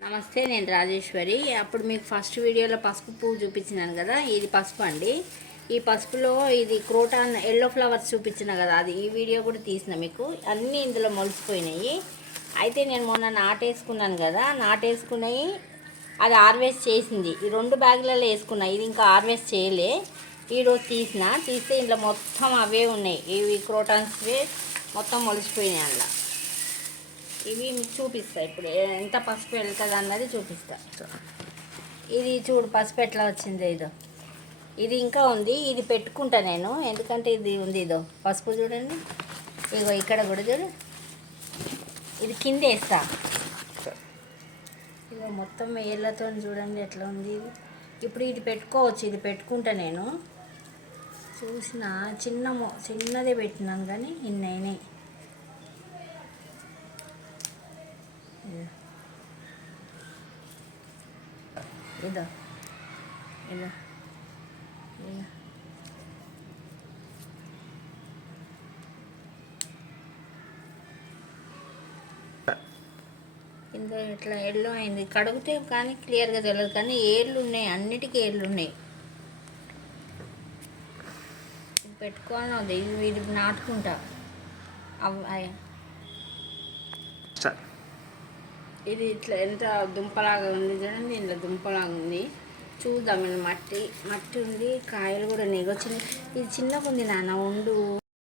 నమస్తే, నేను రాజేశ్వరి. అప్పుడు మీకు ఫస్ట్ వీడియోలో పసుపు పువ్వు చూపించినాను కదా, ఇది పసుపు అండి. ఈ పసుపులో ఇది క్రోటాన్ ఎల్లో ఫ్లవర్స్ చూపించిన కదా, అది ఈ వీడియో కూడా తీసిన మీకు. అన్నీ ఇందులో మొలిసిపోయినాయి. అయితే నేను మొన్న నాటేసుకున్నాను కదా, నాటేసుకున్నాయి అది హార్వెస్ట్ చేసింది. ఈ 2 బ్యాగులలో వేసుకున్నా, ఇది ఇంకా హార్వెస్ట్ చేయలే. ఈరోజు తీస్తే ఇందులో మొత్తం అవే ఉన్నాయి. ఇవి క్రోటాన్స్వే మొత్తం మొలిసిపోయినాయి. అందులో ఇవి మీకు చూపిస్తా. ఇప్పుడు ఎంత పసుపు వెళ్తుంది అన్నది చూపిస్తా. ఇది చూడు పసుపు ఎట్లా వచ్చిందో. ఇది ఇంకా ఉంది. ఇది పెట్టుకుంటా నేను, ఎందుకంటే ఇది ఉంది. పసుపు చూడండి, ఇగో ఇక్కడ కూడా చూడు. ఇది కింద వేస్తా. ఇగో మొత్తం ఏళ్ళతో చూడండి ఎట్లా ఉంది ఇది. ఇప్పుడు ఇది పెట్టుకోవచ్చు. ఇది పెట్టుకుంటా నేను. చూసిన చిన్నదే పెట్టినాను కానీ ఇన్ని అయినాయి. ఇదో ఇంకా ఇట్లా ఎల్లో అయింది. కడుగుతే కానీ క్లియర్గా తెలియదు, కానీ ఏళ్ళు ఉన్నాయి, అన్నిటికీ ఏళ్ళు ఉన్నాయి. పెట్టుకోవాలని ఉంది. ఇది నాటుకుంటా. ఇది ఇట్లా ఎంత దుంపలాగా ఉంది చూడండి. ఇంట్లో దుంపలాగా ఉంది. చూద్దాం. మట్టి ఉంది, కాయలు కూడా నెగొచ్చింది. ఇది చిన్నగా ఉంది నాన్న, ఉండు.